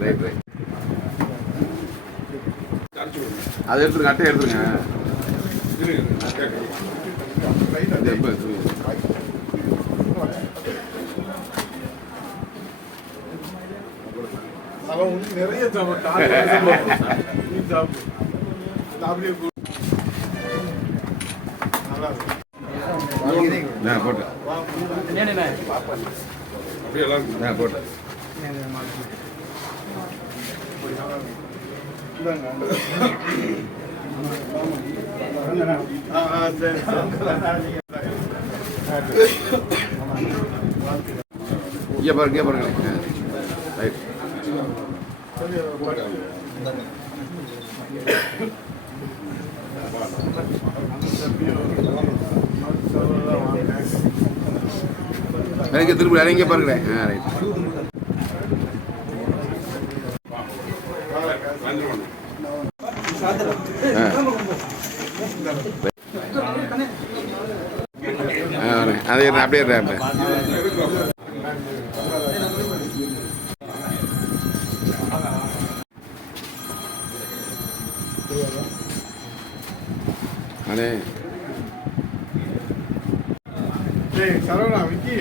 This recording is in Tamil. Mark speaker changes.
Speaker 1: ரைட் ரைட் அதை எடுத்துருங்க அட்டையை எடுத்துருங்க Thank you.
Speaker 2: அவன் நிறைய சாப்பிட்டான்
Speaker 1: போட்டேன். பாருங்க பாருங்க. ரைட்.
Speaker 2: சரி,
Speaker 1: திருப்பி இறங்கி பாருங்களேன். ஆ ரைட் அதே அப்படியே. அண்ணே.
Speaker 2: சரவணா விக்கி.